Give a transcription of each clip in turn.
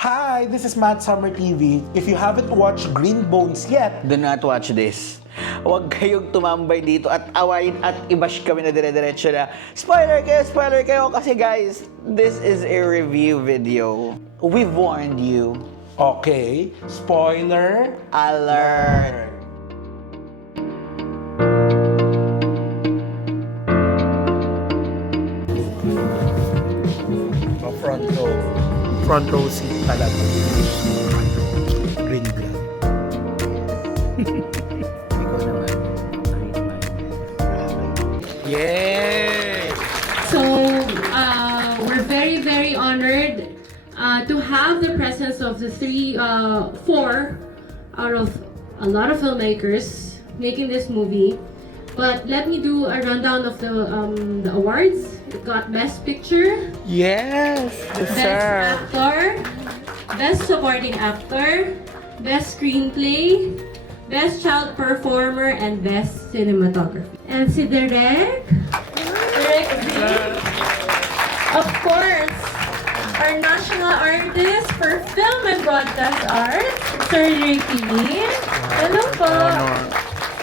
Hi, this is Matt Summer TV. If you haven't watched Green Bones yet, Do not watch this. Huwag kayong tumambay dito at awayin at i-bash kami na dire-diretso na spoiler kayo kasi guys, this is a review video. We've warned you. okay, spoiler Alert! Front row seat talaga. Green blood. Ikaw naman. Yes! So, we're very honored to have the presence of the four out of a lot of filmmakers making this movie. But let me do a rundown of the awards. It got Best Picture, Yes! Best Actor, Best Supporting Actor, Best Screenplay, Best Child Performer, and Best Cinematography. And si Derek Z. Of course, our national artist for film and broadcast arts, Sir Ricky Lee. Hello po.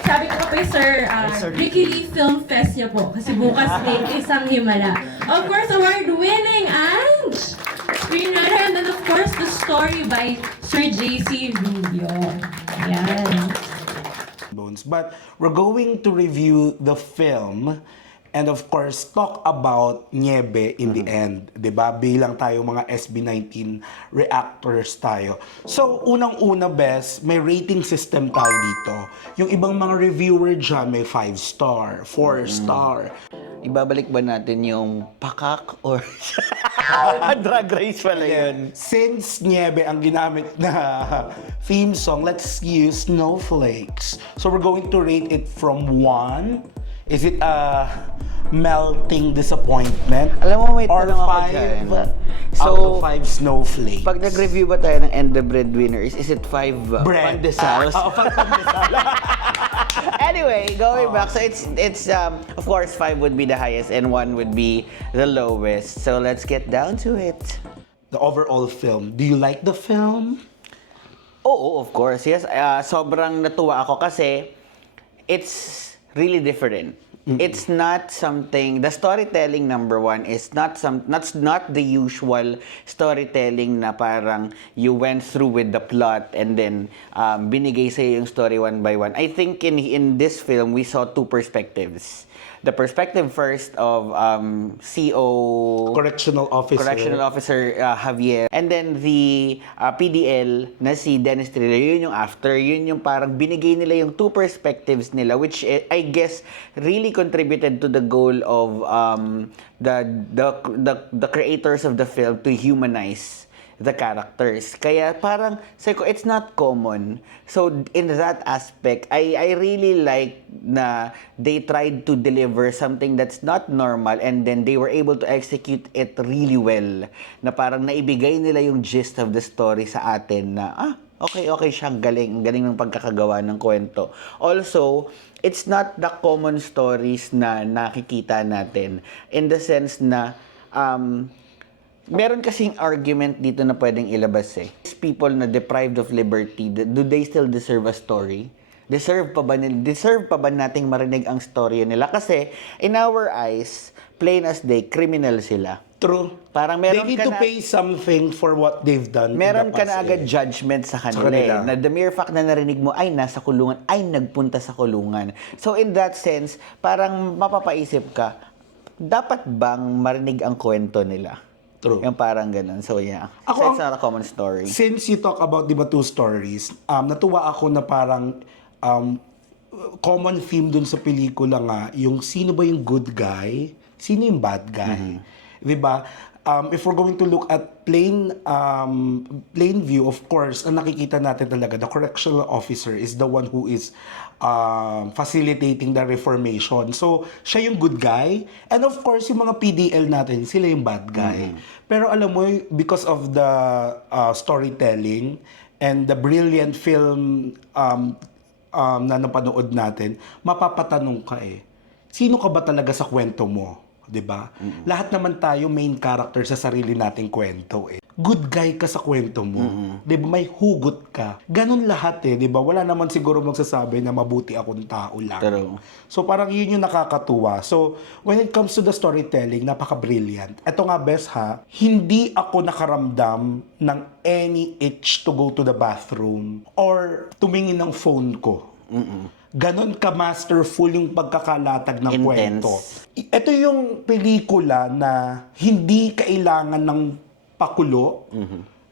Sabi ko kay Sir Ricky Lee Film Fest niya po. Kasi bukas din isang himala. Of course, award-winning Ange! Screenwriter, and then of course, the story by Sir JC Rubio. Ayan. Bones. But we're going to review the film and of course talk about Niebe in the end, 'di ba? Bilang tayo mga SB19 reactors tayo. So, unang-una best, may rating system tayo dito. Yung ibang mga reviewer dyan may 5-star, 4-star. Ibabalik ba natin yung pakak or Drag Race pala yun? Since Niebe ang ginamit na theme song, let's use Snowflakes. So we're going to rate it from 1. Is it a melting disappointment? Alam mo, may or tanong ako 5 dyan. out of 5 snowflakes? Pag nag-review ba tayo ng And the Breadwinner, is it 5 Bread. pandesals? Oo, pandesal. Anyway, going back, so it's of course 5 would be the highest and 1 would be the lowest. So let's get down to it. The overall film. Do you like the film? Oo, of course. Yes, sobrang natuwa ako kasi it's really different. It's not something, the storytelling number 1 is not the usual storytelling na parang you went through with the plot and then binigay sa'yo yung story one by one. I think in this film, we saw 2 perspectives. The perspective first of CO Correctional officer Javier, and then the PDL na si Dennis Trillo. Yun yung after, yun yung parang binigay nila yung 2 perspectives nila, which I guess really contributed to the goal of the creators of the film to humanize the characters. Kaya parang, it's not common. So, in that aspect, I really like na they tried to deliver something that's not normal and then they were able to execute it really well. Na parang naibigay nila yung gist of the story sa atin na, okay siya, ang galing ng pagkakagawa ng kwento. Also, it's not the common stories na nakikita natin in the sense na, meron kasing argument dito na pwedeng ilabas eh. People na deprived of liberty, do they still deserve a story? Deserve pa ba nating marinig ang story nila? Kasi, in our eyes, plain as day, criminal sila. True. Parang meron They need ka to na, pay something for what they've done. meron in the ka past, na agad judgment sa kanila, kanila. na the mere fact na narinig mo ay nasa kulungan, ay nagpunta sa kulungan. So in that sense, parang mapapaisip ka, dapat bang marinig ang kwento nila? True. Yung parang ganun. So yeah. Ako, It's not a common story. Since you talk about, di ba, 2 stories, natuwa ako na parang common theme dun sa pelikula nga, yung sino ba yung good guy, sino yung bad guy. Di ba? If we're going to look at plain view, of course, ang nakikita natin talaga, the correctional officer is the one who is facilitating the reformation. So, siya yung good guy. And of course, yung mga PDL natin, sila yung bad guy. Pero alam mo, because of the storytelling and the brilliant film na napanood natin, mapapatanong ka sino ka ba talaga sa kwento mo? 'Di ba? Lahat naman tayo main character sa sarili nating kwento good guy ka sa kwento mo. 'Di ba? May hugot ka. Ganun lahat 'di ba? Wala naman siguro magsasabi na mabuti akong tao lang. True. So parang yun yung nakakatuwa. So when it comes to the storytelling, napaka-brilliant. Ito nga best hindi ako nakaramdam ng any itch to go to the bathroom or tumingin ng phone ko. Ganon ka-masterful yung pagkakalatag ng Intense. kwento. Ito yung pelikula na hindi kailangan ng pakulo,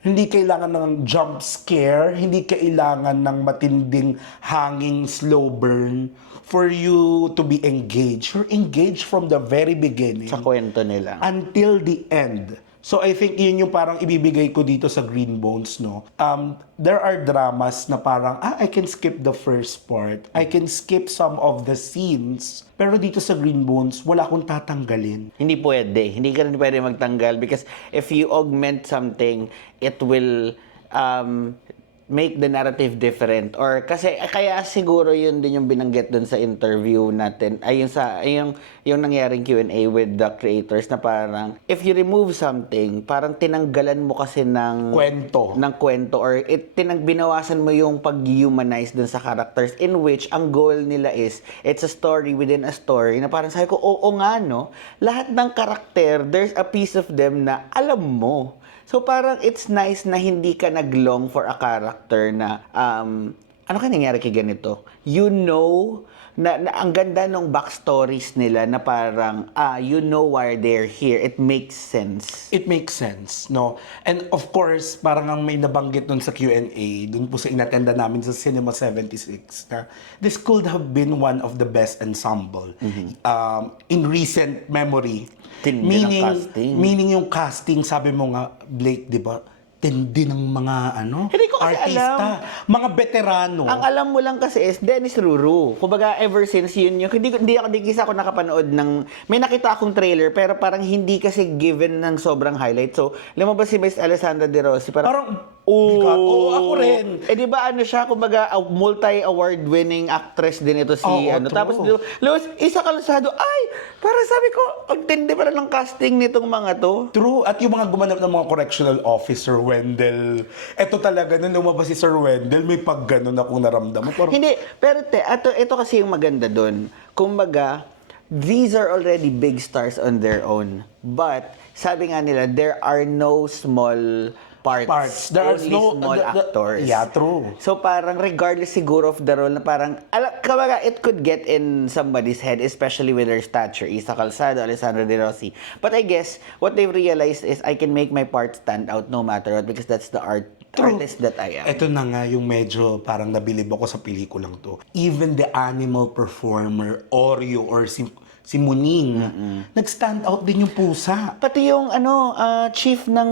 hindi kailangan ng jump scare, hindi kailangan ng matinding hanging slow burn for you to be engaged. You're engaged from the very beginning Sa kwento nila. until the end. So I think yun yung parang ibibigay ko dito sa Green Bones, no? There are dramas na parang, I can skip the first part. I can skip some of the scenes. Pero dito sa Green Bones, wala akong tatanggalin. Hindi pwede. Hindi ka rin pwede magtanggal because if you augment something, it will make the narrative different. Or kasi kaya siguro yun din yung binanggit dun sa interview natin. Ay yung nangyaring Q&A with the creators na parang if you remove something, parang tinanggalan mo kasi ng kwento or binawasan mo yung pag-humanize dun sa characters in which ang goal nila is it's a story within a story na parang sabi ko, oo nga no, lahat ng karakter, there's a piece of them na alam mo. So parang it's nice na hindi ka nag-long for a character na ano ka nangyari kay ganito? You know na ang ganda ng backstories nila na parang you know why they're here. It makes sense. It makes sense, no? And of course, parang ang may nabanggit dun sa Q&A, dun po sa inattenda namin sa Cinema 76, na this could have been one of the best ensemble in recent memory. Tindi ng casting. Meaning yung casting, sabi mo nga, Blake, di ba? Tindi ng mga Hindi ko kasi artista, mga veterano. Ang alam mo lang kasi is Dennis Ruru. Kumbaga ever since yun yung hindi kasi ako nakapanood ng may nakita akong trailer pero parang hindi kasi given ng sobrang highlight. So, lumabas si Miss Alessandra De Rossi parang bigat. Oo, ako rin. Di ba siya, kumbaga, multi-award winning actress din ito si, Oo, true. Tapos, isa kalsado, parang sabi ko, ang tindi pala ng casting nitong mga to. True. At yung mga gumanap ng mga correctional officer, Wendell, eto talaga, nung lumabas si Sir Wendell, may pag-ganon akong naramdaman. Hindi, pero ito kasi yung maganda doon. Kumbaga, these are already big stars on their own. But, sabi nga nila, there are no small parts. There are only no small actors. Yeah, true. So parang regardless siguro of the role na parang kumbaga it could get in somebody's head especially with their stature. Isa Calzado, Alessandra De Rossi. But I guess what they've realized is I can make my part stand out no matter what because that's the artist that I am. Ito na nga yung medyo parang nabilib ako sa pelikulang to. Even the animal performer, Oreo or si Muning, nag-stand out din yung pusa. Pati yung chief ng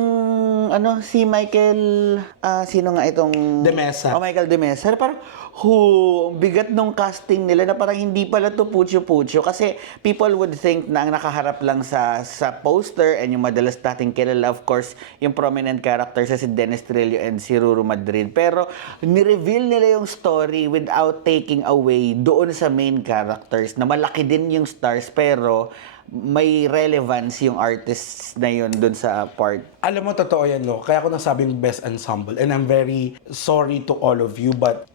si Michael sino nga itong De Mesa. Michael De Mesa. Parang ang bigat nung casting nila na parang hindi pala to pucho-pucho kasi people would think na ang nakaharap lang sa poster and yung madalas nating kilala of course yung prominent characters si Dennis Trillo and si Ruru Madrid pero ni-reveal nila yung story without taking away doon sa main characters na malaki din yung stars pero may relevance yung artists na yun dun sa part. Alam mo, totoo yan, no? Kaya ako nasabing best ensemble. And I'm very sorry to all of you. But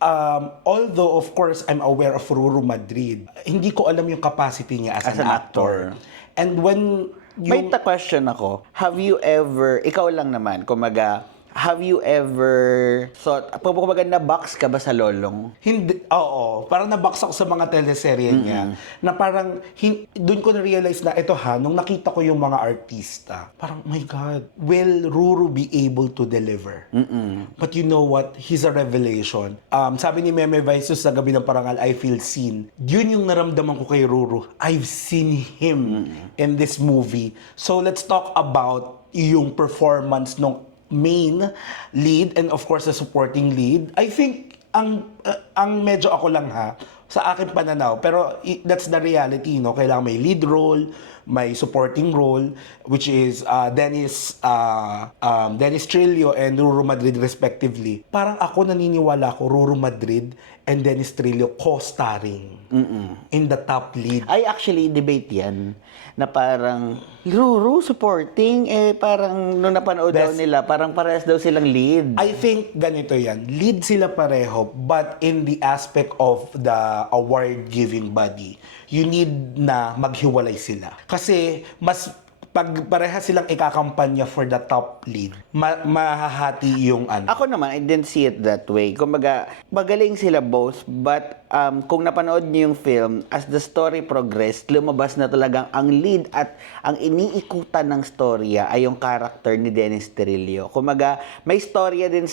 although, of course, I'm aware of Ruru Madrid, hindi ko alam yung capacity niya as an actor. And when May question ako. Have you ever, ikaw lang naman, kumaga, have you ever thought, kumbaga na-box ka ba sa Lolong? Hindi, oo. Parang nabaksa ko sa mga teleserye niya na parang doon ko na-realize na ito nung nakita ko yung mga artista, parang, my God, will Ruru be able to deliver? But you know what? He's a revelation. Sabi ni Meme Vices sa Gabi ng Parangal, I feel seen. Yun yung naramdaman ko kay Ruru. I've seen him in this movie. So let's talk about yung performance nung main lead and of course the supporting lead. I think ang medyo ako lang sa akin pananaw, pero that's the reality, no? Kailangan may lead role, may supporting role, which is Dennis Trillo and Ruru Madrid respectively. Parang ako naniniwala ko Ruru Madrid and Dennis Trillo co-starring in the top lead. Ay, actually, debate yan. Na parang, Ruru supporting, parang nung napanood daw Best- nila, parang parehas daw silang lead. I think ganito yan. Lead sila pareho, but in the aspect of the award-giving body, you need na maghiwalay sila. Kasi mas pag pareha silang ikakampanya for the top lead, mahahati yung ano. Ako naman, I didn't see it that way. Kumbaga, magaling sila both, but kung napanood niyo yung film, as the story progressed, lumabas na talagang ang lead at ang iniikutan ng storya ay yung character ni Dennis Trillo. Kumbaga, may storya din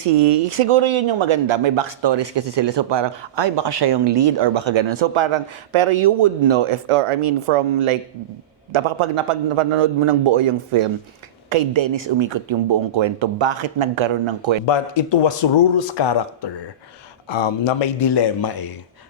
siguro yun yung maganda, may backstories kasi sila. So parang, ay, baka siya yung lead or baka ganun. So parang, pero you would know, from like, pag napanood mo ng buo yung film, kay Dennis umikot yung buong kwento. Bakit nagkaroon ng kwento? But it was Ruru's character na may dilema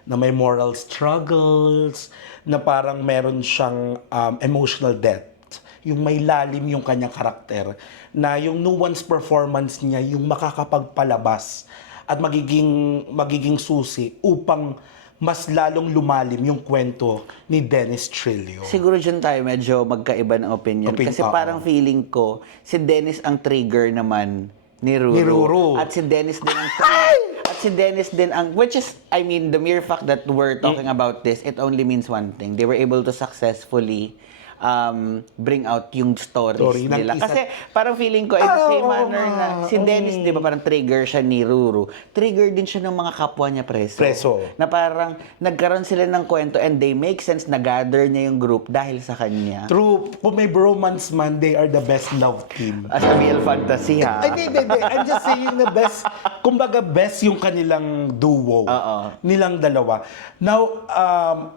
na may moral struggles, na parang meron siyang emotional depth. Yung may lalim yung kanyang karakter, na yung nuance performance niya yung makakapagpalabas at magiging susi upang mas lalong lumalim yung kwento ni Dennis Trillo. Siguro dyan tayo medyo magkaiba ng opinion. Kasi parang feeling ko, si Dennis ang trigger naman ni Ruru. Ni Ruru. At si Dennis din ang which is, I mean, the mere fact that we're talking about this, it only means one thing. They were able to successfully bring out yung stories nila. Kasi parang feeling ko, in the same manner na si Dennis, di ba, parang trigger siya ni Ruru. Trigger din siya ng mga kapwa niya preso. Na parang nagkaroon sila ng kwento and they make sense na gather niya yung group dahil sa kanya. True. Kung may bromance man, they are the best love team. As a real fantasy, ha? Ay, hindi. I'm just saying na best, kumbaga best yung kanilang duo. Nilang dalawa. Now,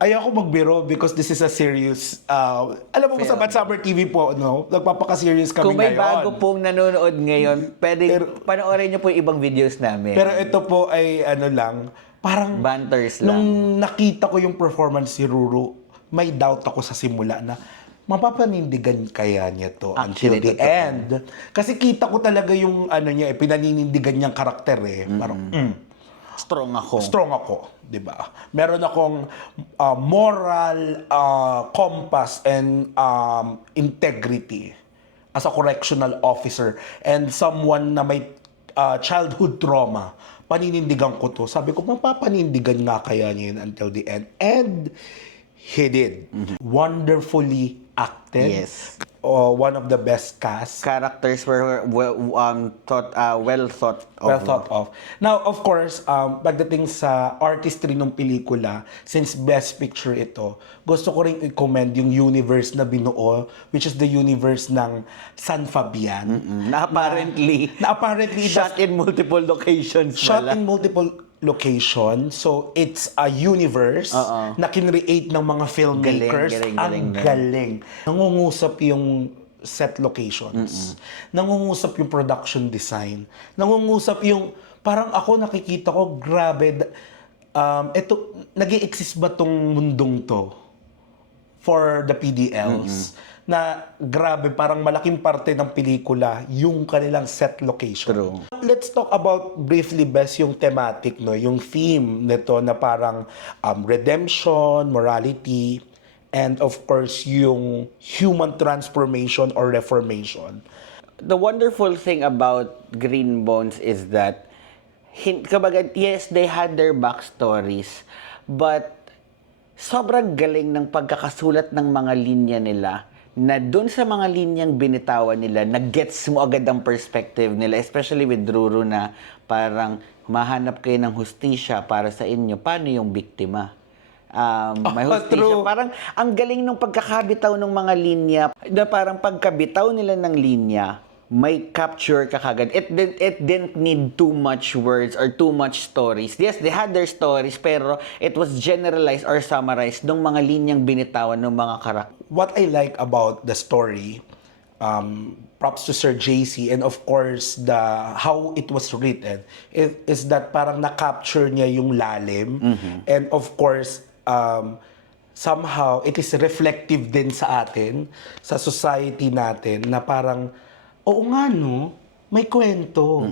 ayoko magbiro because this is a serious, alam mo kung sa Summer TV po, no? Nagpapaka-serious kami Kung may ngayon. bago pong nanonood ngayon, pwede panoorin niyo po yung ibang videos namin. Pero ito po ay parang Banters lang. nung nakita ko yung performance ni Ruru, may doubt ako sa simula na mapapanindigan kaya niya to Actually, until the totoo. end. Kasi kita ko talaga yung pinaninindigan niyang karakter Parang, Strong ako. strong ako, 'di ba? Meron akong moral compass and integrity as a correctional officer and someone na may childhood trauma. Paninindigan ko to. Sabi ko, mapapanindigan nga kaya niya yun until the end. And he did. Wonderfully acted. Yes. One of the best cast. Characters were well thought of. Well thought of. Now, of course, pagdating sa artistry ng pelikula, since Best Picture ito, gusto ko rin i-commend yung universe na binuo, which is the universe ng San Fabian. Na apparently shot in multiple locations. Shot in multiple location. So, it's a universe na kinreate ng mga filmmakers. Galing. Galing. Nangungusap yung set locations. Nangungusap yung production design. Nangungusap yung, parang ako nakikita ko, grabe, eto, nag-i-exist ba tong mundong to for the PDLs? Na grabe, parang malaking parte ng pelikula yung kanilang set location. True. Let's talk about briefly best yung thematic, no, yung theme nito na parang redemption, morality, and of course yung human transformation or reformation. The wonderful thing about Green Bones is that kumbaga, yes, they had their backstories, but sobrang galing ng pagkakasulat ng mga linya nila na dun sa mga linyang binitawan nila, nag-gets mo agad ang perspective nila, especially with Ruru na parang mahanap kayo ng hustisya para sa inyo. Paano yung biktima? May hustisya. True. Parang ang galing ng pagkakabitaw ng mga linya, na parang pagkabitaw nila ng linya, may capture ka kagad. It didn't need too much words or too much stories. Yes, they had their stories, pero it was generalized or summarized ng mga linyang binitawan ng mga karakter. What I like about the story, props to Sir JC, and of course how it was written is that parang na-capture niya yung lalim, and of course somehow it is reflective din sa atin, sa society natin, na parang, oo nga no, may kwento.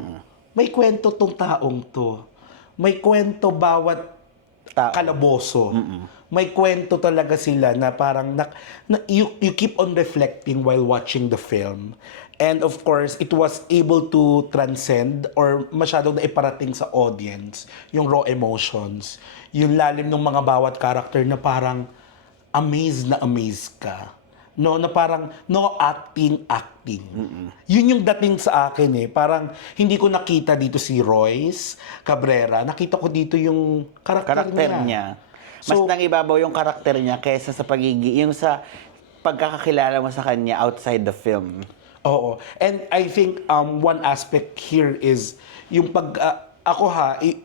May kwento tong taong to. May kwento bawat Tao. kalaboso. May kwento talaga sila na parang you keep on reflecting while watching the film. And of course, it was able to transcend or masyadong naiparating sa audience yung raw emotions. Yung lalim ng mga bawat character na parang amazed na amazed ka. No, na parang no acting. Yun yung dating sa akin eh. Parang hindi ko nakita dito si Royce Cabrera. Nakita ko dito yung karakter niya. Mas So, nangibabaw yung karakter niya kaysa sa yung sa pagkakakilala mo sa kanya outside the film. oo. And I think one aspect here is yung ako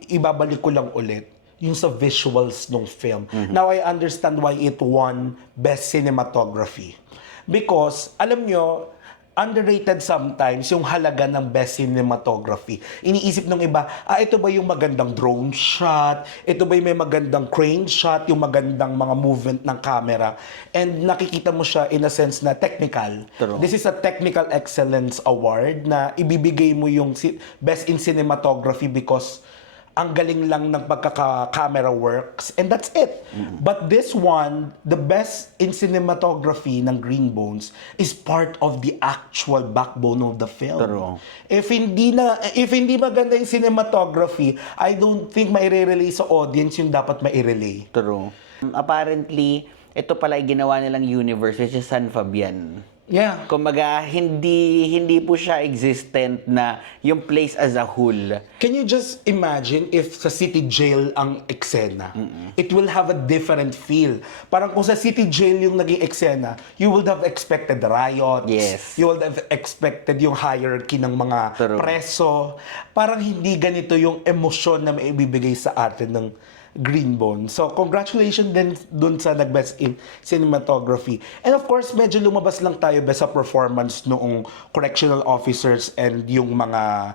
ibabalik ko lang ulit yung sa visuals ng film. Now I understand why it won Best Cinematography. Because, alam nyo, underrated sometimes yung halaga ng Best Cinematography. Iniisip ng iba, ito ba yung magandang drone shot? Ito ba yung may magandang crane shot? Yung magandang mga movement ng camera? And nakikita mo siya in a sense na technical. True. This is a Technical Excellence Award na ibibigay mo yung Best in Cinematography because ang galing lang ng pagkaka-camera works, and that's it. But this one, the best in cinematography ng Green Bones is part of the actual backbone of the film. True. If hindi maganda yung cinematography, I don't think maire-relay sa audience yung dapat maire-relay. True. Apparently, ito pala ay ginawa nilang universe, which is San Fabian. Yeah. Kumbaga, hindi po siya existent na yung place as a whole. Can you just imagine if sa city jail ang eksena? It will have a different feel. Parang kung sa city jail yung naging eksena, you would have expected riots. Yes. You would have expected yung hierarchy ng mga True. preso. Parang hindi ganito yung emosyon na maibibigay sa atin ng Green Bone. So, congratulations din dun sa nag-best in cinematography. And of course, medyo lumabas lang tayo best sa performance noong correctional officers and yung mga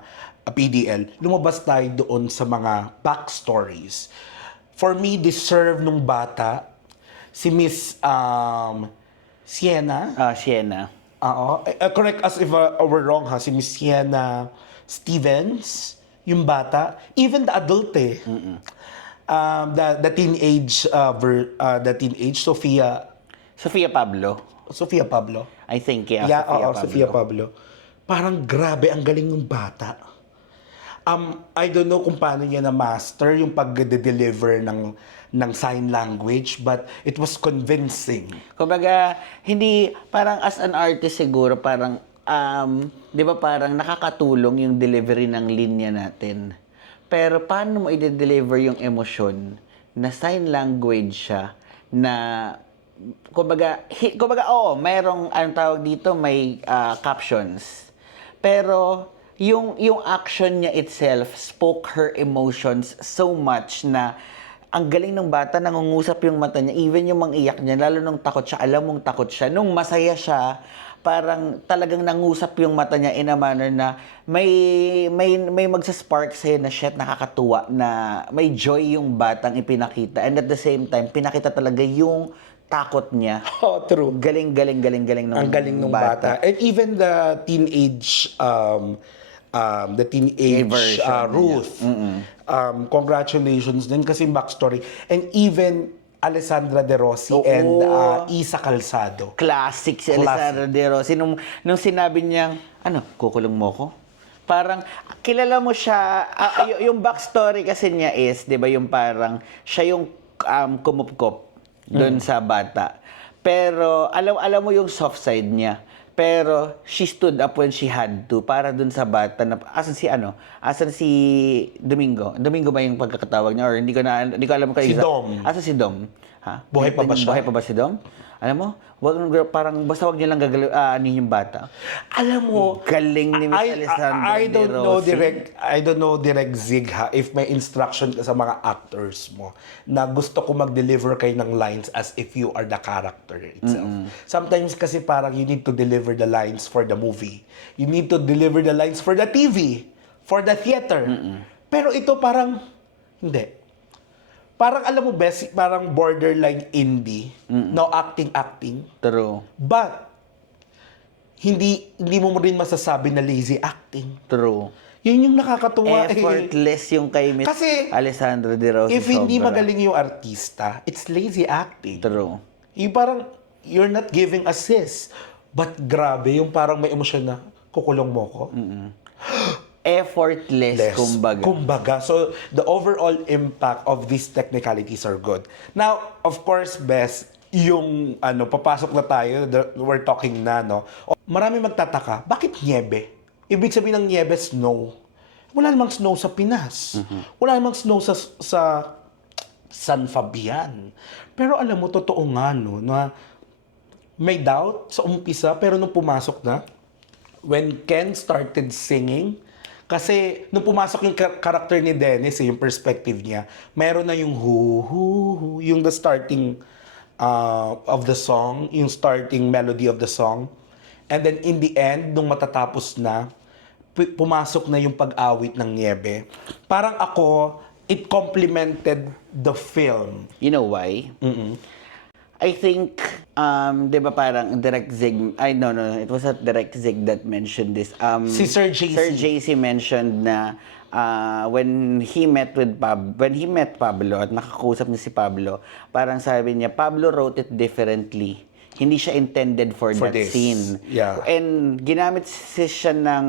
PDL. Lumabas tayo doon sa mga backstories. For me, deserve nung bata si Miss Sienna. Sienna. Oo. Correct us if we're wrong ha. Si Miss Sienna Stevens, yung bata. Even the adult eh. The teenage Sofia Pablo. I think, Yeah, Sofia Pablo. Parang grabe, ang galing ng bata. I don't know kung paano niya na-master yung pag-deliver ng sign language, but it was convincing. Kumbaga, hindi, parang as an artist siguro, parang, di ba parang nakakatulong yung delivery ng linya natin. Pero paano mo i-deliver yung emosyon na sign language siya na kumbaga oo, mayroong anong tawag dito, may captions. Pero yung action niya itself spoke her emotions so much na ang galing ng bata, nangungusap yung mata niya, even yung mangiyak niya, lalo nung takot siya, alam mong takot siya. Nung masaya siya, parang talagang nangusap yung mata niya in a manner na may magsaspark sa'yo na shit, nakakatuwa, na may joy yung batang ipinakita. And at the same time, pinakita talaga yung takot niya. Oh, true. Galing nung Ang galing ng bata. And even the teenage version Ruth. Congratulations din kasi backstory. And even Alessandra De Rossi and Isa Calzado. Classic si Alessandra De Rossi. Nung sinabi niyang, kukulong mo ko? Parang, kilala mo siya, yung backstory kasi niya is, di ba, yung parang, siya yung kumupkop doon sa bata. Pero, alam mo yung soft side niya. Pero, she stood up when she had to para dun sa bata na, asan si Domingo? Domingo ba yung pagkakatawag niya? Or hindi ko alam kung Si Dom. Asan si Dom? Ha? Buhay pa ba siya? Buhay pa ba si Dom? Alam mo, parang basta wag niya lang yung bata. Alam mo, Galing ni Miss Alessandra I don't De know Rossi. I don't know direct Zig ha, if may instruction ka sa mga actors mo na gusto ko mag-deliver kayo ng lines as if you are the character itself. Sometimes kasi parang you need to deliver the lines for the movie. You need to deliver the lines for the TV, for the theater. Pero ito parang, hindi. parang alam mo best, parang borderline indie. No acting. True. But, hindi mo rin masasabi na lazy acting. True. Yun yung nakakatuwa. Effortless yung kay Miss Kasi, Alessandra De Rossi. If hindi sobra. magaling yung artista, it's lazy acting. True. Yung parang, you're not giving assist. But grabe, yung parang may emosyon na, kukulong mo ko. Effortless, kumbaga. So, the overall impact of these technicalities are good. Now, of course, Bes, yung papasok na tayo, we're talking na, no? Marami magtataka, bakit niebe? Ibig sabihin ng niebe, snow. Wala namang snow sa Pinas. Wala namang snow sa San Fabian. Pero alam mo, totoo nga, no, na may doubt sa umpisa, pero nung pumasok na, when Ken started singing, kasi nung pumasok yung karakter ni Dennis, yung perspective niya, meron na yung hu, yung the starting of the song, yung starting melody of the song. And then in the end, nung matatapos na, pumasok na yung pag-awit ng niebe. Parang ako, it complemented the film. You know why? I think, di ba parang Direct Zig, no, it was not Direct Zig that mentioned this. Si Sir JC. Sir JC mentioned na when he met Pablo at nakakausap niya si Pablo, parang sabi niya, Pablo wrote it differently. Hindi siya intended for that this. scene. Yeah. And ginamit siya ng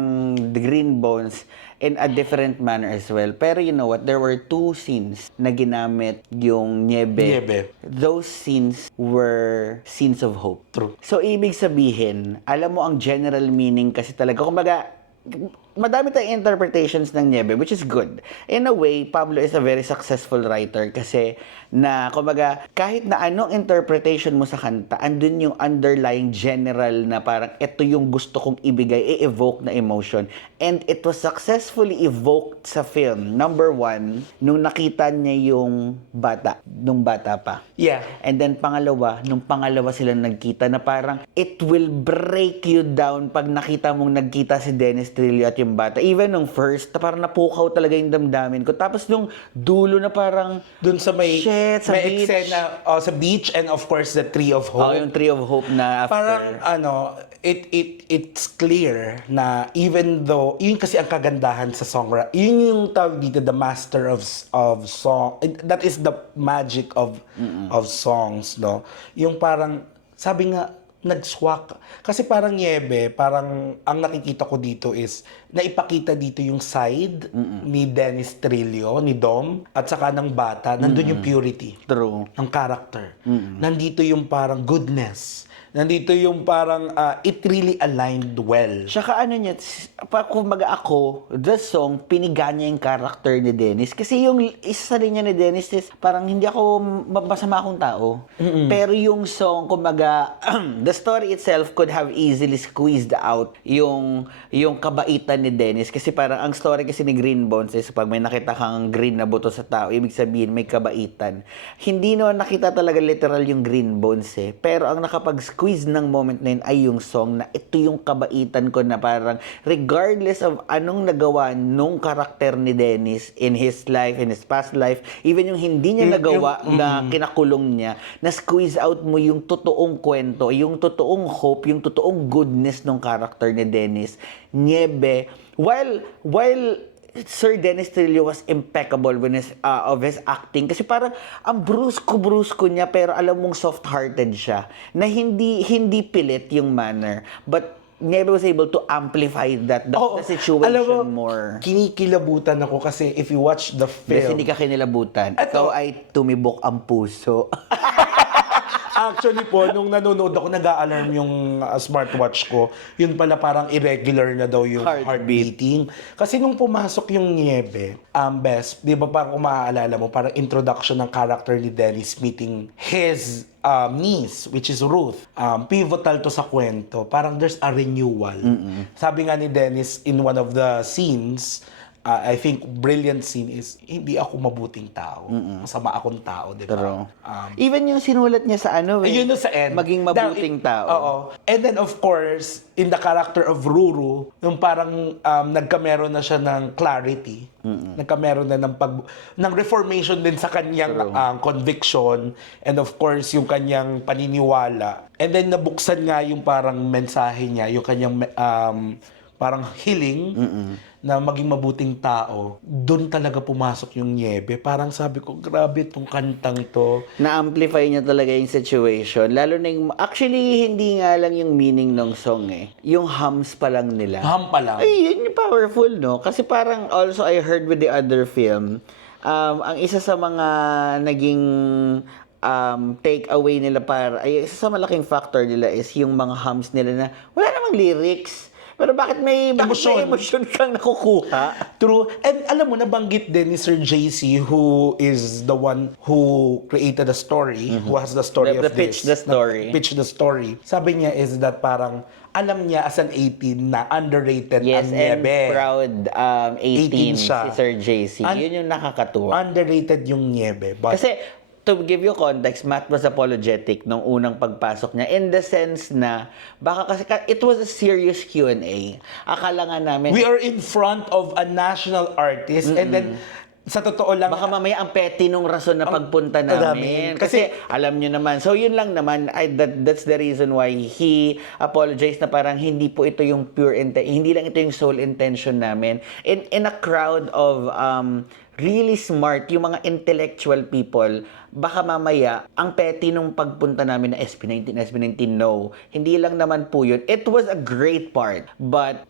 The Green Bones in a different manner as well. Pero you know what? There were 2 scenes na ginamit yung niebe. Those scenes were scenes of hope. True. So, ibig sabihin, alam mo ang general meaning kasi talaga, kumbaga, madami tayong interpretations ng niebe, which is good. In a way, Pablo is a very successful writer kasi na, kumbaga, kahit na anong interpretation mo sa kanta, andun yung underlying general na parang ito yung gusto kong ibigay, i-evoke na emotion. And it was successfully evoked sa film. Number 1, nung nakita niya yung bata, nung bata pa. Yeah. And then nung pangalawa sila nagkita na parang it will break you down pag nakita mong nagkita si Dennis Trillo at yung bata. Even nung first, parang napukaw talaga yung damdamin ko. Tapos nung dulo na parang Dun sa may sa may beach. eksena sa beach, and of course the Tree of Hope. Yung Tree of Hope na after. Parang it's clear na even though yun kasi ang kagandahan sa songwriting, yun yung tawag dito, the master of song. That is the magic of songs, no? Yung parang sabi nga nag-swak. Kasi parang niebe, parang ang nakikita ko dito is naipakita dito yung side ni Dennis Trillo, ni Dom, at saka ng bata. Nandun yung purity True. ng character. Nandito yung parang goodness. Nandito yung parang it really aligned well. Tsaka kumbaga ako, the song, piniganya yung character ni Dennis. Kasi yung isa rin niya ni Dennis is parang hindi ako masama akong tao. Pero yung song, kumbaga, the story itself could have easily squeezed out yung kabaitan ni Dennis. Kasi parang ang story kasi ni Green Bones is pag may nakita kang green na buto sa tao, ibig sabihin may kabaitan. Hindi naman nakita talaga literal yung Green Bones eh. Pero ang nakapag-squeeze ng moment na yun ay yung song na ito yung kabaitan ko na parang regardless of anong nagawa nung karakter ni Dennis in his life, in his past life, even yung hindi niya nagawa na kinakulong niya, na-squeeze out mo yung totoong kwento, yung totoong hope, yung totoong goodness ng karakter ni Dennis. Niebe, while Sir Dennis Trillo was impeccable when of his acting kasi parang ang brusko niya pero alam mong soft-hearted siya na hindi pilit yung manner but Niebe was able to amplify the situation alam mo, more. Kinikilabutan ako kasi if you watch the Kasi film, hindi ka kinilabutan. Ikaw ay tumibok ang puso. actually po, nung nanonood ako, nag-a-alarm yung smartwatch ko. Yun pala parang irregular na daw yung heartbeating. Kasi nung pumasok yung niebe, best, di ba parang kung maaalala mo, parang introduction ng character ni Dennis meeting his niece, which is Ruth. Pivotal to sa kwento. Parang there's a renewal. Sabi nga ni Dennis in one of the scenes, I think brilliant scene is hindi ako mabuting tao. Masama akong tao, di ba? True. Even yung sinulat niya sa ano Yun yung sa end. maging mabuting tao. Oo. And then of course, in the character of Ruru, yung parang nagkameron na siya ng clarity. Nagkameron na ng reformation din sa kanyang conviction, and of course yung kanyang paniniwala. And then nabuksan nga yung parang mensahe niya, yung kanyang parang healing na maging mabuting tao. Doon talaga pumasok yung Niebe. Parang sabi ko, grabe itong kantang to. Na-amplify niya talaga yung situation. Lalo na yung, actually, hindi nga lang yung meaning ng song eh. Yung hums pa lang nila. Hum pa lang. Ay, yun yung powerful, no? Kasi parang also I heard with the other film, ang isa sa mga naging take away nila isa sa malaking factor nila is yung mga hums nila na wala namang lyrics. Pero bakit may emotion kang nakukuha? True. And alam mo, nabanggit din ni Sir JC, who is the one who created the story, who has the story of pitch this. Pitch the story. Sabi niya is that parang alam niya as an 18 na underrated Yes, ang and Niebe. proud 18 siya. si Sir JC. Yun yung nakakatuwa. Underrated yung Niebe. But Kasi, to give you context, Matt was apologetic nung unang pagpasok niya in the sense na baka kasi it was a serious Q&A. Akala nga namin we are in front of a national artist, and then sa totoo lang, baka mamaya ang petty nung rason na pagpunta namin. Kasi alam nyo naman. So yun lang naman, that's the reason why he apologized na parang hindi po ito yung hindi lang ito yung sole intention namin. In a crowd of really smart, yung mga intellectual people, baka mamaya, ang petty nung pagpunta namin na SB19, no. Hindi lang naman po yun. It was a great part. But,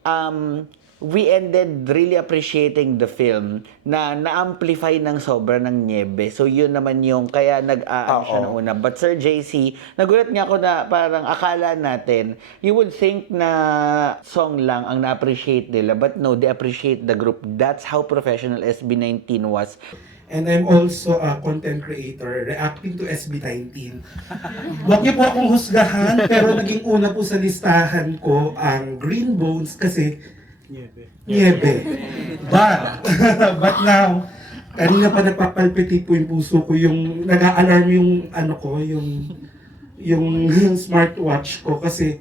we ended really appreciating the film na na-amplify ng sobra ng Niebe. So, yun naman yung kaya nag-aano siya na una. But Sir JC, nagulat nga ako na parang akala natin, you would think na song lang ang na-appreciate nila. But no, they appreciate the group. That's how professional SB19 was. And I'm also a content creator reacting to SB19. Huwag niyo po akong husgahan, pero naging una po sa listahan ko ang Green Bones kasi Niebe. But now, kanina pa nagpapalpitate po yung puso ko, yung nag-a-alarm yung yung smartwatch ko kasi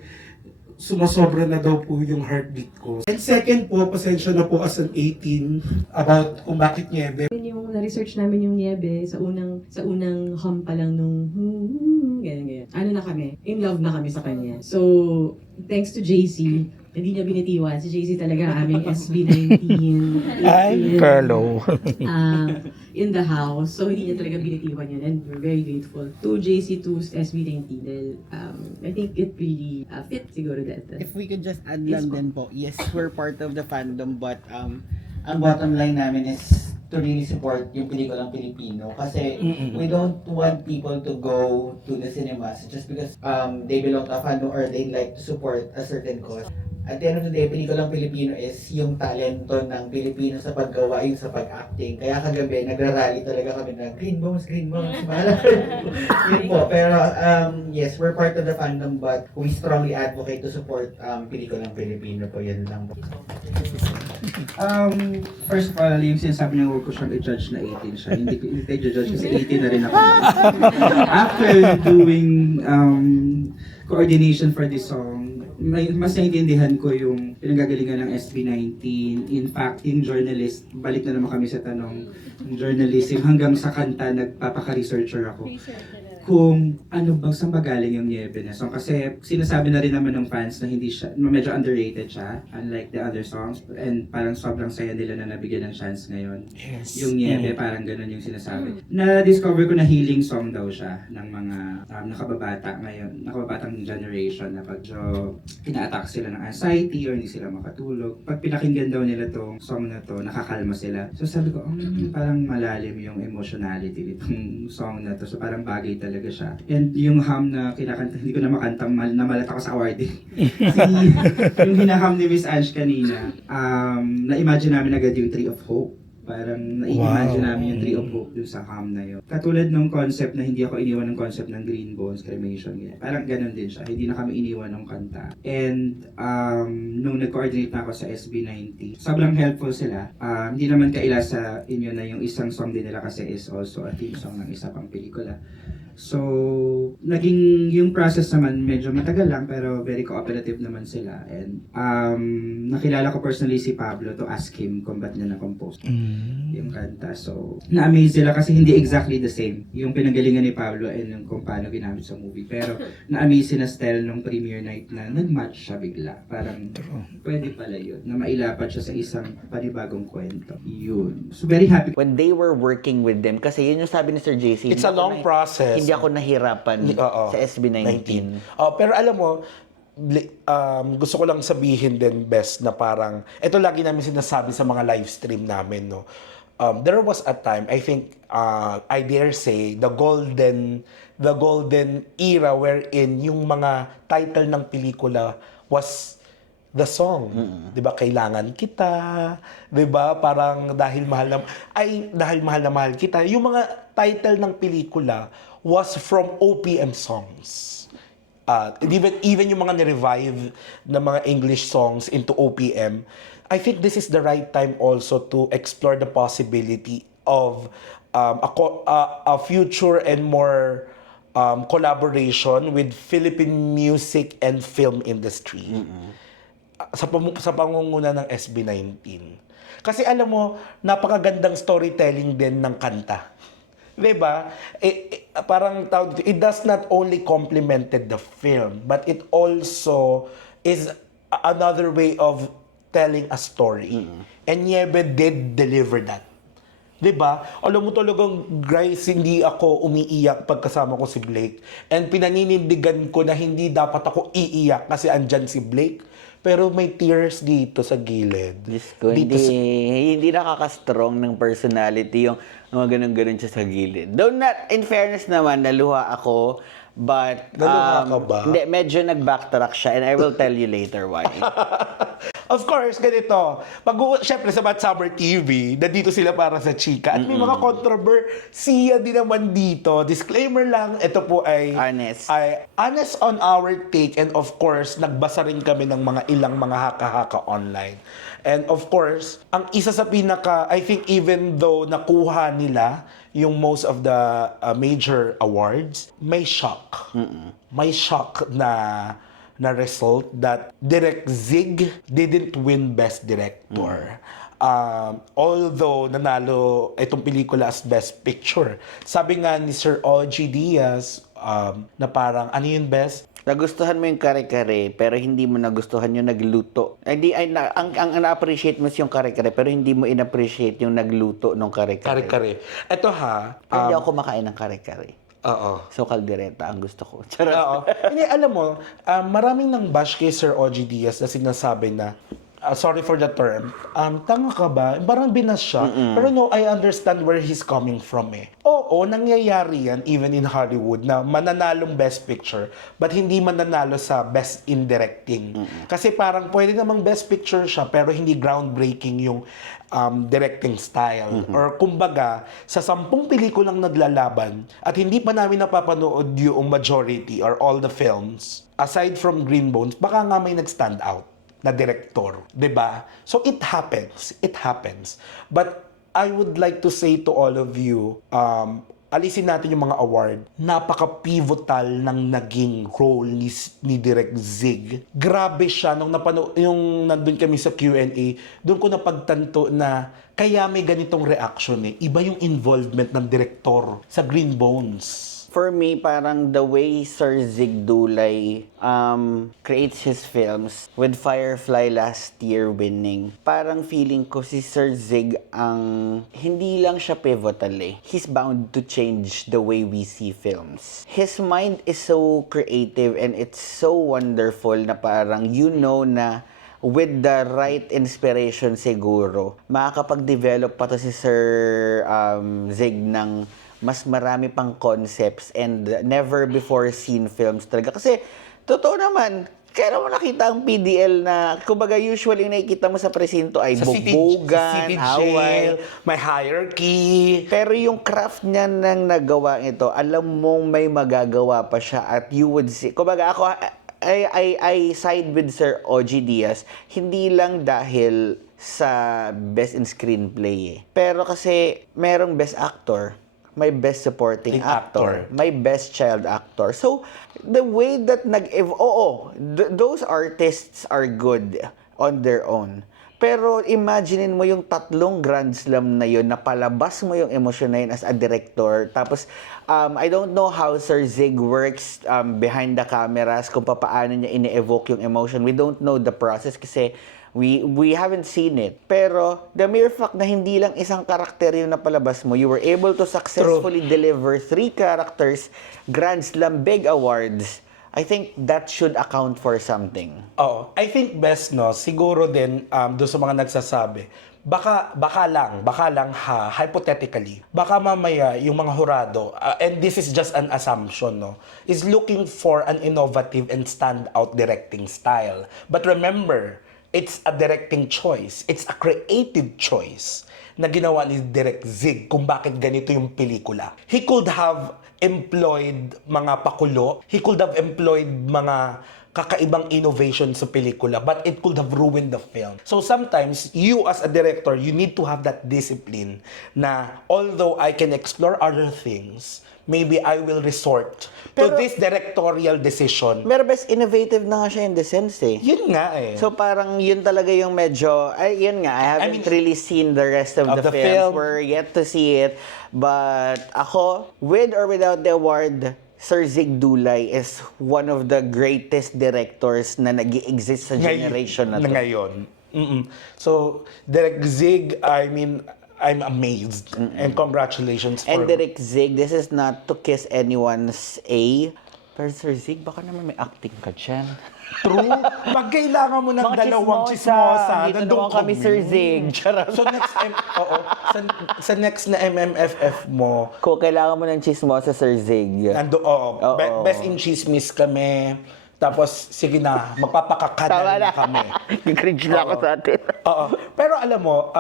sumasobra na daw po yung heartbeat ko. And second po, pasensya na po as an 18 about kung bakit Niebe. Yung na-research namin yung Niebe sa unang hum pa lang nung ganyan. Ano na kami? In love na kami sa kanya. So, thanks to JC, hindi niya binitiwan. Si JC talaga ang aming SB19. Ay, Carlo. In the house. So, hindi niya talaga binitiwan yun. And we're very grateful to JC, to SB19. Dahil, I think it really fit siguro that. If we could just add lang din po, yes, we're part of the fandom, but ang bottom line namin is to really support yung pelikulang Pilipino kasi we don't want people to go to the cinemas just because they belong to a fandom or they like to support a certain cause. At the end of the day, pelikulang Pilipino is yung talento ng Pilipino sa paggawa, yung sa pag-acting. Kaya kagabi, nagrarally talaga kami na Green Bones, bahala. Yun po. Pero yes, we're part of the fandom but we strongly advocate to support pelikulang Pilipino po. Yan lang po. First of all, yung sinasabi niya, huwag ko siyang i-judge na 18 siya. Hindi tayo judge kasi 18 na rin ako. After doing coordination for this song, mas naiintindihan ko yung pinanggagalingan ng SB19. In fact, in journalist, balik na naman kami sa tanong, yung journalism, hanggang sa kanta, nagpapaka-researcher ako. Kung ano bang saan ba galing yung Niebe na song. Kasi sinasabi na rin naman ng fans na hindi siya, medyo underrated siya, unlike the other songs. And parang sobrang saya nila na nabigyan ng chance ngayon. Yes. Yung Niebe, parang ganun yung sinasabi. Na-discover ko na healing song daw siya ng mga nakababata ngayon, nakababatang generation na pag ina-attack sila ng anxiety or hindi sila makatulog. Pag pinakinggan daw nila tong song na to, nakakalma sila. So sabi ko, parang malalim yung emotionality nitong song na to. So parang bagay talaga siya. And yung hum na kinakanta, hindi ko na makanta, namalat ako sa awarding. Yung hinaham ni Miss Ange kanina, na-imagine namin agad yung Tree of Hope. Parang nai-imagine namin yung Tree of Hope dun sa Ham na yun. Katulad nung concept na hindi ako iniwan ng concept ng Green Bones, cremation, ganyan. Parang ganun din siya. Hindi na kami iniwan ng kanta. And nung nag-coordinate na ako sa SB90, sobrang helpful sila. Hindi naman kaila sa inyo na yung isang song din nila kasi is also a theme song ng isa pang pelikula. So, naging yung process naman medyo matagal lang pero very cooperative naman sila. And nakilala ko personally si Pablo to ask him kung ba't niya na-compose yung kanta. So, na-amaze sila kasi hindi exactly the same yung pinanggalingan ni Pablo and yung kung paano ginamit sa movie. Pero na-amaze sila style nung premiere night na nag-match siya bigla. Parang pwede pala yun na mailapat siya sa isang panibagong kwento. Yun. So, very happy. When they were working with them, kasi yun yung sabi ni Sir JC. It's a long process. Hindi ako nahirapan Oo. sa SB19. Pero alam mo, gusto ko lang sabihin din, Bes, na parang, ito lagi namin sinasabi sa mga live stream namin, no? There was a time, I think, I dare say, the golden era wherein yung mga title ng pelikula was the song. 'Di ba? Kailangan kita, 'di ba? Parang dahil mahal na mahal kita. Yung mga title ng pelikula was from OPM songs. Even yung mga ni-revive na mga English songs into OPM, I think this is the right time also to explore the possibility of a future and more collaboration with Philippine music and film industry. Sa pangunguna ng SB19. Kasi alam mo, napakagandang storytelling din ng kanta. 'Di ba? Parang it does not only complemented the film, but it also is another way of telling a story. And Niebe did deliver that. 'Di ba? Alam mo talagang, guys, hindi ako umiiyak pagkasama ko si Blake. And pinaninindigan ko na hindi dapat ako iiyak kasi andyan si Blake. Pero may tears dito sa gilid. Diyos ko, hindi nakaka-strong ng personality yung mga ganun-ganun siya sa gilid. Though not, in fairness naman, naluha ako. But, Naluha ka ba? Hindi, medyo nag-backtrack siya and I will tell you later why. Of course, ganito. Siyempre sa Bad Summer TV, nandito sila para sa chika. At may mga kontrobersiya din naman dito. Disclaimer lang, ito po ay honest on our take. And of course, nagbasa rin kami ng ilang mga haka-haka online. And of course, ang isa sa I think even though nakuha nila yung most of the major awards, may shock. May shock na result that Direk Zig didn't win Best Director. Although nanalo itong pelikula as Best Picture. Sabi nga ni Sir O.G. Diaz na parang, ano yun, Best? Nagustuhan mo yung kare-kare, pero hindi mo nagustuhan yung nagluto. Ang na-appreciate mo yung kare-kare, pero hindi mo in-appreciate yung nagluto ng kare-kare. Kare-kare. Ito ha. Hindi ako kumakain ng kare-kare. Oo. So, kaldereta ang gusto ko. Charot. Oo. Hindi, alam mo, maraming nang bash kay Sir O.G. Diaz na sinasabi na, sorry for the term, tanga ka ba? Parang binas siya. Pero no, I understand where he's coming from eh. Oo, nangyayari yan even in Hollywood na mananalong Best Picture but hindi mananalo sa Best in Directing. Kasi parang pwede namang Best Picture siya pero hindi groundbreaking yung directing style. Or kumbaga, sa 10 pelikulang naglalaban at hindi pa namin napapanood yung majority or all the films, aside from Green Bones, baka nga may nag-stand out na director, 'di ba? So it happens. But I would like to say to all of you, alisin natin yung mga award. Napaka-pivotal ng naging role ni Direk Zig. Grabe siya nung yung nandun kami sa Q&A, doon ko napagtanto na kaya may ganitong reaction eh. Iba yung involvement ng direktor sa Green Bones. For me, parang the way Sir Zig Dulay creates his films with Firefly last year winning, parang feeling ko si Sir Zig hindi lang siya pivotal eh. He's bound to change the way we see films. His mind is so creative and it's so wonderful na parang na with the right inspiration siguro, makakapag-develop pa to si Sir Zig ng mas marami pang concepts and never before seen films talaga. Kasi, totoo naman, kailan mo nakita ang PDL na, kumbaga usually yung nakikita mo sa presinto ay Sa city bugbogan, jail, away. may hierarchy. Pero yung craft niya nang nagawa ito, alam mong may magagawa pa siya at you would see. Kumbaga ako, I side with Sir OG Diaz, hindi lang dahil sa best in screenplay pero kasi merong best actor, may best supporting actor, may best child actor. So, the way that those artists are good on their own. Pero imaginein mo yung 3 Grand Slam na yun, napalabas mo yung emosyon na yun as a director. Tapos, I don't know how Sir Zig works behind the cameras, kung paano niya ini-evoke yung emotion. We don't know the process kasi we haven't seen it. Pero, the mere fact na hindi lang isang karakter yung napalabas mo, you were able to successfully deliver 3 characters, Grand Slam, big awards. I think that should account for something. Oo. I think best, no, siguro din, doon sa mga nagsasabi, baka lang hypothetically, baka mamaya yung mga hurado, and this is just an assumption, no, is looking for an innovative and standout directing style. But remember, it's a directing choice. It's a creative choice na ginawa ni Direk Zig kung bakit ganito yung pelikula. He could have employed mga pakulo. He could have employed mga kakaibang innovation sa pelikula, but it could have ruined the film. So sometimes, you as a director, you need to have that discipline na although I can explore other things, maybe I will resort to this directorial decision. Pero best innovative na nga siya in the sense eh. Yun nga eh. So parang yun talaga yung medyo, yun nga, I haven't really seen the rest of the films. film. We're yet to see it. But ako, with or without the award, Sir Zig Dulay is one of the greatest directors na nag-exist sa generation na to. Ngayon. So, Direk Zig, I mean, I'm amazed. And congratulations for... And Direk Zig, this is not to kiss anyone's A. Pero Sir Zig, baka naman may acting ka dyan. True. Pag kailangan mo ng Mga dalawang chismosa. chismosa, Dito nandun naman kami, Sir Zig. Charot. So next sa next na MMFF mo, Kung kailangan mo ng chismosa, Sir Zig. Oo. best in chismis kami. Tapos, sige na, magpapakakadal na kami. Cringe na ako sa atin. Oo. Pero alam mo,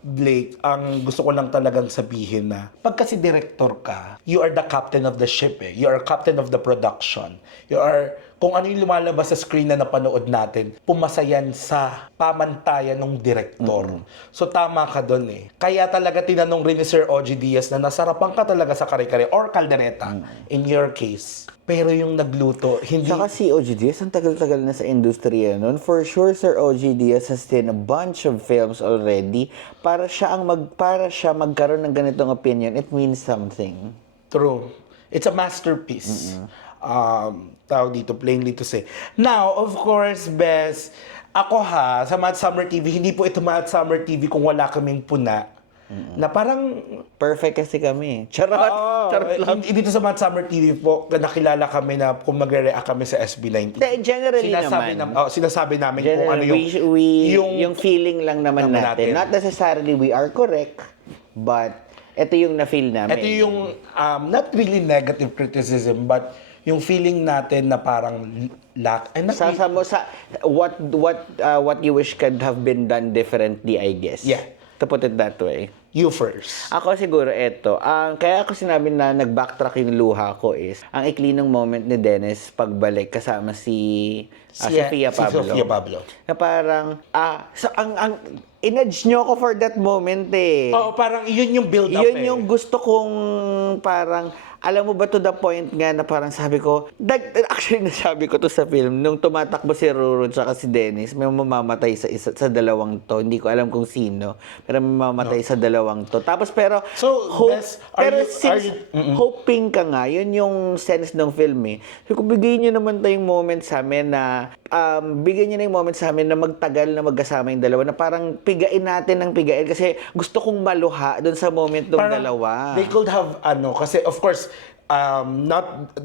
Blake, ang gusto ko lang talagang sabihin na pag kasi director ka, you are the captain of the ship eh. You are captain of the production. You are, kung ano yung lumalabas sa screen na napanood natin, pumasa yan sa pamantayan ng director. So tama ka doon eh. Kaya talaga tinanong rin ni Sir OG Diaz na nasarapan ka talaga sa kare-kare or kaldereta, in your case. Pero yung nagluto, hindi... Saka si OG Diaz, ang tagal-tagal na sa industriya nun. For sure, Sir OG Diaz has seen a bunch of films already. Para siya magkaroon ng ganitong opinion, it means something. True. It's a masterpiece. Tawag dito, plainly to say. Now, of course, Bes, ako sa Mad Summer TV, hindi po ito Mad Summer TV kung wala kaming puna. Na parang... Perfect kasi kami. Charot! Charot lang. Dito sa Mad Summer TV po, nakilala kami na kung magre-react kami sa SB19. Generally naman. Sinasabi namin kung ano yung feeling lang naman natin. Not necessarily we are correct, but ito yung na-feel namin. Ito yung, not really negative criticism, but yung feeling natin na parang lack. What you wish could have been done differently, I guess. Yeah. To put it that way. You first. Ako siguro ito. Kaya ako sinabi na nag-backtrack yung luha ko is, ang ikli ng moment ni Dennis pagbalik kasama si Sofia Pablo. Si Sofia Pablo. Na parang, inudge nyo ako for that moment eh. Oo, parang yun yung build-up Yun yung gusto kong parang, alam mo ba to the point nga na parang sabi ko, actually nasabi ko to sa film, nung tumatakbo si Ruru at si Dennis, may mamamatay sa dalawang to. Hindi ko alam kung sino, pero may mamamatay sa dalawang to. Tapos pero, So, Bes, hoping ka nga, yun yung sense ng film eh. So, kung bigyan nyo naman tayong moment sa amin na, bigyan nyo na yung moment sa amin na magtagal na magkasama yung dalawa, na parang pigain natin ng pigain kasi gusto kong maluha doon sa moment ng dalawa. They could have, kasi of course, not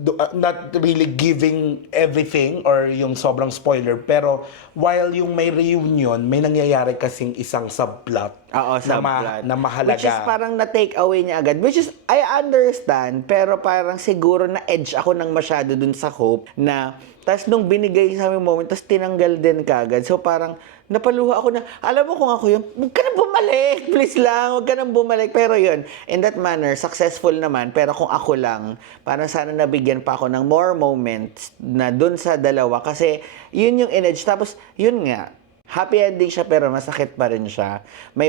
really giving everything or yung sobrang spoiler, pero while yung may reunion, may nangyayari kasing isang subplot Oo, na, subplot. na mahalaga. Which is parang na-take away niya agad. Which is, I understand, pero parang siguro na-edge ako ng masyado dun sa Hope na, tas nung binigay sa amin moment, tas tinanggal din kagad. So parang, napaluha ako na, alam mo kung ako yun, huwag ka na bumalik, please lang, huwag ka na bumalik. Pero yun, in that manner, successful naman. Pero kung ako lang, parang sana nabigyan pa ako ng more moments na dun sa dalawa. Kasi yun yung in-edge. Tapos, yun nga, happy ending siya pero masakit pa rin siya. May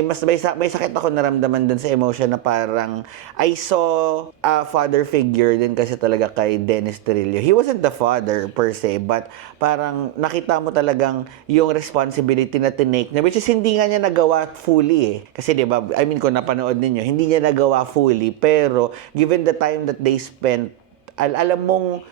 sakit ako naramdaman dun sa emotion na parang I saw a father figure din kasi talaga kay Dennis Trillo. He wasn't the father per se, but parang nakita mo talagang yung responsibility na tinake niya, which is hindi nga niya nagawa fully eh. Kasi 'di ba, I mean kung napanood ninyo, hindi niya nagawa fully pero given the time that they spent, alam mong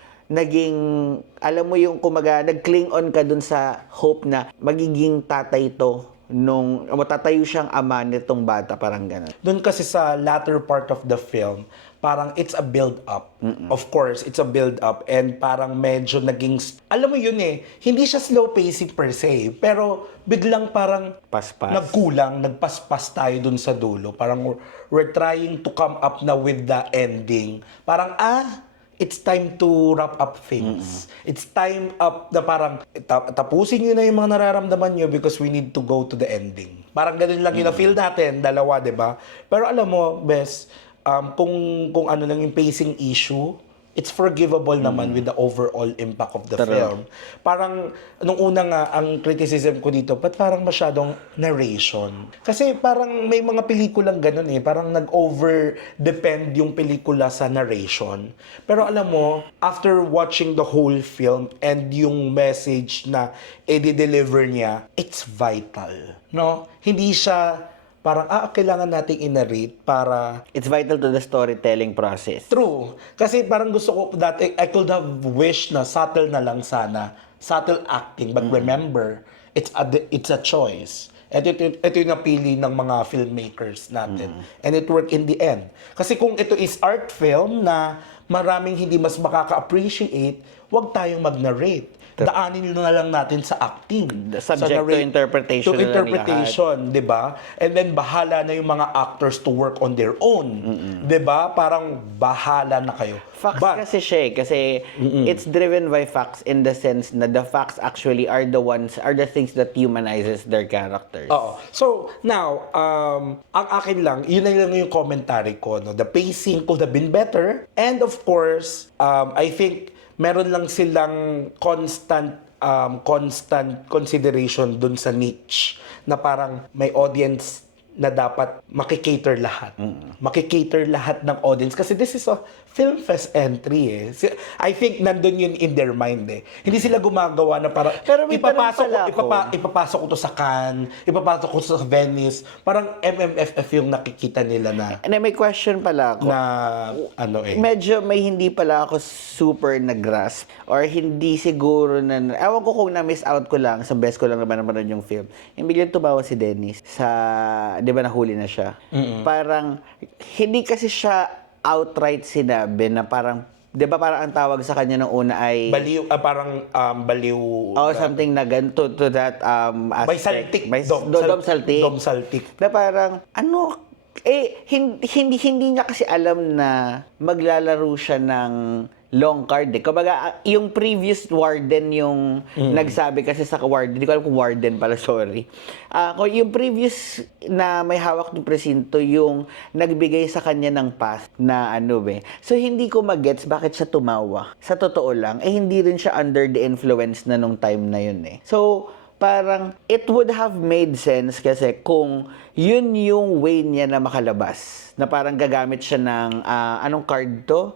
alam mo yung kumaga, nag-cling on ka dun sa hope na magiging tatay to nung matatayo siyang ama nitong bata, parang gano'n. Doon kasi sa latter part of the film, parang it's a build-up. Of course, it's a build-up and parang medyo naging, alam mo yun eh, hindi siya slow pacing per se, pero biglang parang Paspas. nagpaspas tayo dun sa dulo. Parang we're trying to come up na with the ending. Parang, it's time to wrap up things. It's time up na parang tapusin nyo na yung mga nararamdaman nyo because we need to go to the ending. Parang ganun lang yung na-feel natin, dalawa, di ba? Pero alam mo, Bes, kung ano lang yung pacing issue, it's forgivable naman with the overall impact of the film. Parang, nung una nga, ang criticism ko dito, ba't parang masyadong narration? Kasi parang may mga pelikulang ganun eh, parang nag-over-depend yung pelikula sa narration. Pero alam mo, after watching the whole film and yung message na i-deliver niya, it's vital. No? Hindi siya parang, kailangan nating i-narrate para... It's vital to the storytelling process. True. Kasi parang gusto ko dati, I could have wished na subtle na lang sana. Subtle acting. But remember, it's a choice. Ito yung napili ng mga filmmakers natin. And it worked in the end. Kasi kung ito is art film na maraming hindi mas makaka-appreciate, wag tayong mag-narrate. Daanin na lang natin sa acting. Subject to interpretation. To interpretation, di ba? And then bahala na yung mga actors to work on their own. Di ba? Parang bahala na kayo. Facts kasi siya eh, kasi it's driven by facts in the sense na the facts actually are the things that humanizes their characters. Oo. So, now, ang akin lang, yun na lang yung commentary ko. No? The pacing could have been better. And of course, I think meron lang silang constant consideration dun sa niche na parang may audience na dapat makikater lahat. Makikater lahat ng audience. Kasi this is a film fest entry eh. I think nandun yun in their mind eh. Hindi sila gumagawa na parang Pero may tanong pala ako. ipapasok ko to sa Cannes, ipapasok ko sa Venice. Parang MMFF yung nakikita nila na And then may question pala ako. Medyo may hindi pala ako super na-grasp or hindi siguro na... Ewan ko kung na-miss out ko lang, sa best ko lang naman yung film. Yung biglang tumawa si Dennis sa... Di ba nahuli na siya? Parang, hindi kasi siya outright sinabi na parang, di ba parang ang tawag sa kanya nung una ay... Baliw, baliw... something na ganito to that aspect. Dom Saltik. Dom Saltik. Na parang, hindi niya kasi alam na maglalaro siya ng long card eh. Kumbaga, yung previous warden yung nagsabi kasi sa warden, hindi ko alam kung warden pala, sorry. Yung previous na may hawak ng presinto, yung nagbigay sa kanya ng pass na So, hindi ko magets bakit siya tumawa. Sa totoo lang, hindi rin siya under the influence na nung time na yun eh. So, parang it would have made sense kasi kung yun yung way niya na makalabas. Na parang gagamit siya ng, anong card to?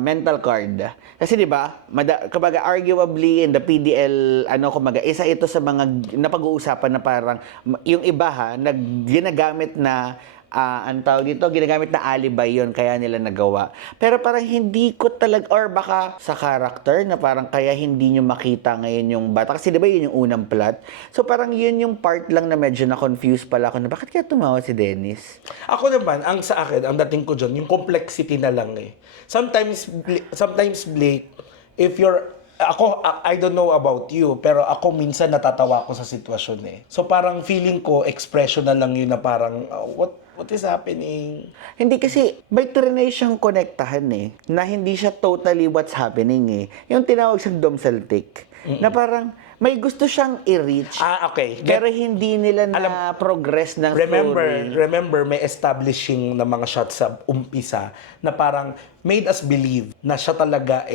Mental card. Kasi di ba, kumbaga arguably in the PDL, kumbaga, isa ito sa mga napag-uusapan na parang, yung iba ginagamit na, ang tawag dito, ginagamit na alibay yon kaya nila nagawa. Pero parang hindi ko talaga, or baka sa character na parang kaya hindi nyo makita ngayon yung bata. Kasi di ba yun yung unang plot? So parang yun yung part lang na medyo na-confused pala ako na bakit kaya tumawa si Dennis? Ako naman, ang sa akin, ang dating ko dyan, yung complexity na lang eh. Sometimes Blake, if you're Ako, I don't know about you, pero ako minsan natatawa ako sa sitwasyon eh. So parang feeling ko, expression na lang yun na parang, what is happening? Hindi kasi may trinay siyang konektahan eh, na hindi siya totally what's happening eh. Yung tinawag siyang domsaltic, na parang may gusto siyang i-reach, Okay. pero hindi nila na-progress ng story. Remember, may establishing na mga shots sa umpisa na parang made us believe na siya talaga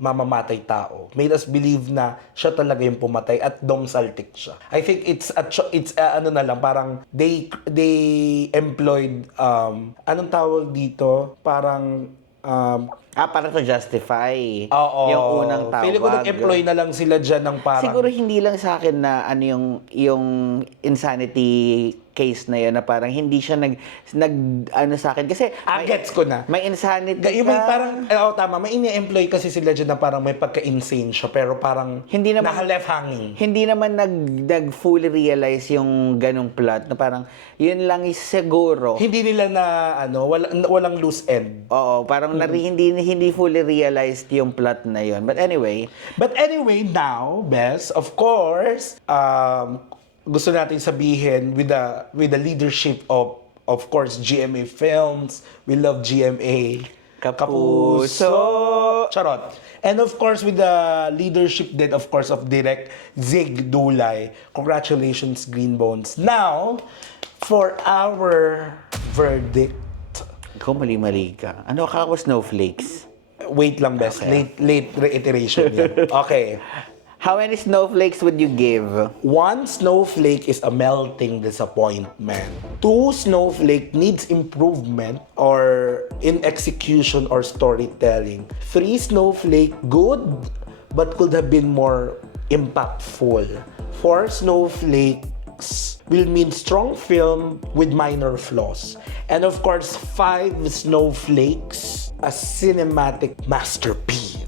mamamatay tao. Made us believe na siya talaga yung pumatay at domsaltic siya. I think it's ano na lang, parang they employed anong tawag dito? Parang Para to justify oo. yung unang tawag. Feeling ko nag-employ na lang sila dyan ng parang Siguro hindi lang sa akin na ano yung insanity case na yun, na parang hindi siya ano sa akin kasi gets ko na. may insanity Yung may parang, tama, may ini-employ kasi sila dyan na parang may pagka-insane siya, pero parang Hindi naman- naka-left hanging. hindi naman nag fully realize yung ganong plot na parang yun lang is siguro. Hindi nila na, walang loose end. Oo, parang hindi fully realized yung plot na yun. But anyway, Now, Bes, of course, gusto natin sabihin with the leadership of course, GMA Films. We love GMA. Kapuso. Charot. And of course, with the leadership then, of course, of Direk Zig Dulay. Congratulations, Green Bones. Now, for our verdict. ikaw mali-mali ka. Ano akala ko snowflakes? Wait lang, Bes. Okay. Late reiteration yan. Okay. How many snowflakes would you give? 1 snowflake is a melting disappointment. 2 snowflake needs improvement or in execution or storytelling. 3 snowflake good but could have been more impactful. 4 snowflakes will mean strong film with minor flaws. And of course, 5 snowflakes, a cinematic masterpiece.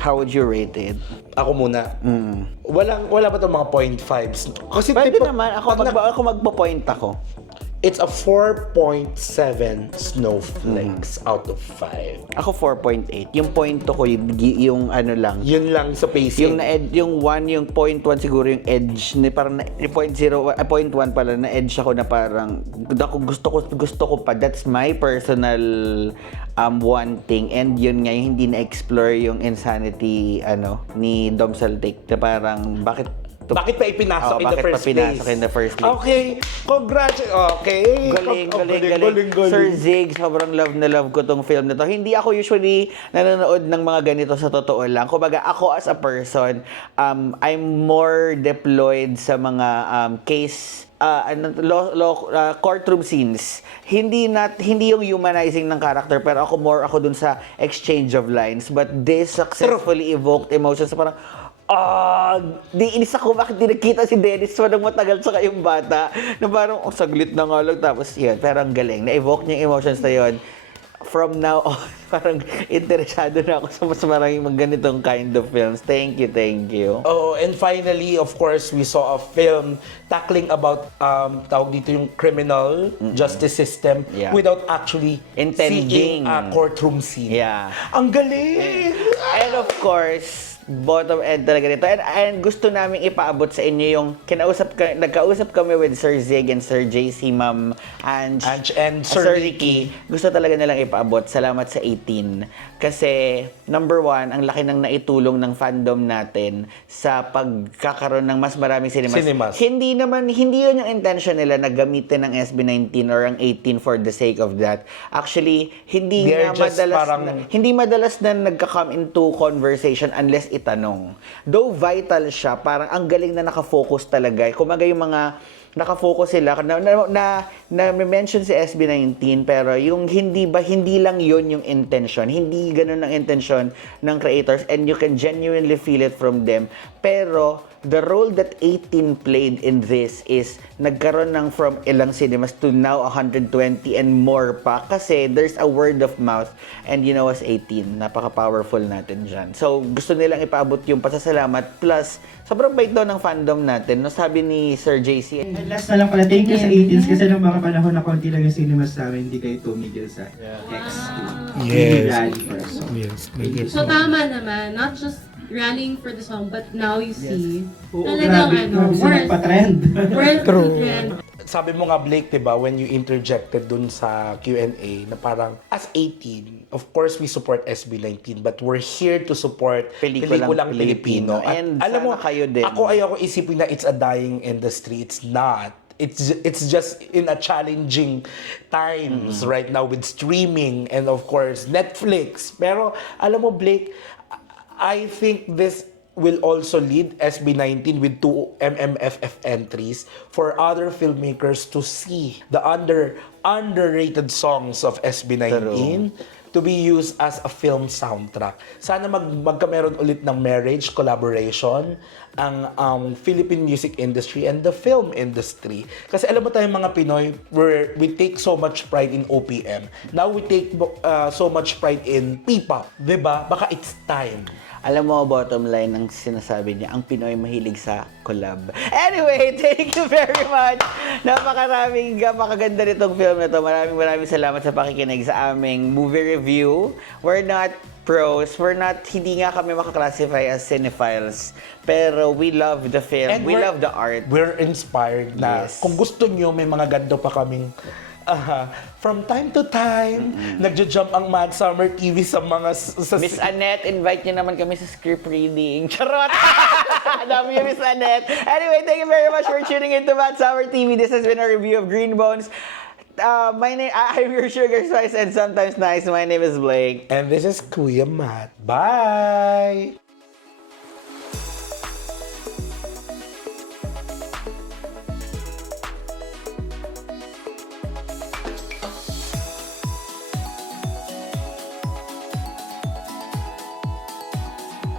How would you rate it? Ako muna. Wala ba itong mga 0.5s? Kasi Pwede tipo, naman. Ako magpo-point ako. it's a 4.7 snowflakes out of 5. Ako 4.8. Yung point ko yung ano lang. Yun lang sa pacing. Yung 1, yung 0.1 siguro yung edge, parang yung 0.1 pala na edge ako na parang gusto ko pa. That's my personal wanting, and yun nga yung hindi na-explore yung insanity ni Dom Saltic, na parang bakit pa ipinasok in the first place? in the first place? Okay. Okay. Galing. Sir Zig, sobrang love na love ko tong film na to. Hindi ako usually nanonood ng mga ganito sa totoo lang. Kumbaga, ako as a person, I'm more deployed sa mga case courtroom scenes. Hindi yung humanizing ng character, pero ako dun sa exchange of lines. But this successfully evoked emotions. Parang, inis ako bakit di nakita si Dennis nang matagal sa kayong bata. Na parang, saglit na nga lang. Tapos yun, pero ang galing. Na-evoke niya yung emotions na yun. From now on, parang interesado na ako sa mas maraming mga ganitong kind of films. Thank you. Oh, and finally, of course, we saw a film tackling about tawag dito yung criminal justice system without actually Intending. seeing a courtroom scene. Yeah. Ang galing! And of course, bottom end talaga nito. And gusto namin ipaabot sa inyo yung nagkausap kami with Sir Zig and Sir JC, Ma'am Ange and Sir Ricky. Gusto talaga nilang ipaabot. Salamat sa 18. Kasi, number 1, ang laki ng naitulong ng fandom natin sa pagkakaroon ng mas maraming cinemas. Hindi yun yung intention nila na gamitin ng SB19 or ang 18 for the sake of that. Actually, hindi madalas na nagka-come into conversation unless itanong. Though vital siya, parang ang galing na nakafocus talaga. Kumaga yung mga nakafocus sila na mention si SB19, pero yung hindi lang yun yung intention. Hindi ganun ang intention ng creators, and you can genuinely feel it from them. Pero the role that 18 played in this is nagkaroon ng from ilang cinemas to now 120 and more pa, kasi there's a word of mouth, and you know as 18, napaka-powerful natin dyan. So gusto nilang ipaabot yung pasasalamat, plus sobrang bait daw ng fandom natin. No, sabi ni Sir JC. And last na lang pala, thank you sa 18s kasi nung mga panahon na konti lang yung cinemas namin, hindi kayo tumigil sa X2. Yes. Really rally for us. Yes. So tama naman, not just running for the song, but now you see, Oo, talagang grabe sila nagpa-trend. world trend. Sabi mo nga, Blake, diba, when you interjected dun sa Q&A na parang, as 18, of course, we support SB19, but we're here to support Pelikulang Pilipino. At And alam mo, sana kayo din. ako isipin na it's a dying industry. It's not. It's just in a challenging times right now with streaming and of course, Netflix. Pero, alam mo, Blake, I think this will also lead SB19 with 2 MMFF entries for other filmmakers to see the underrated songs of SB19 to be used as a film soundtrack. Sana magkameron ulit ng marriage collaboration ang Philippine music industry and the film industry. Kasi alam mo tayong mga Pinoy, we take so much pride in OPM. Now we take so much pride in P-pop. Diba? Baka it's time. Alam mo, bottom line ng sinasabi niya, ang Pinoy mahilig sa collab. Anyway, thank you very much. Napakaganda nitong film na to. Maraming salamat sa pakikinig sa aming movie review. We're not pros. Hindi nga kami makaklasify as cinephiles. Pero we love the film. And We love the art. We're inspired na Yes. kung gusto nyo, may mga ganda pa kaming from time to time, nagja-jump ang Mad Summer TV sa mga... Miss Annette, invite niyo naman kami sa script reading. Charot! Dami niyo, Miss Annette. Anyway, thank you very much for tuning into Mad Summer TV. This has been a review of Green Bones. I'm your sugar spice and sometimes nice. My name is Blake. And this is Kuya Matt. Bye!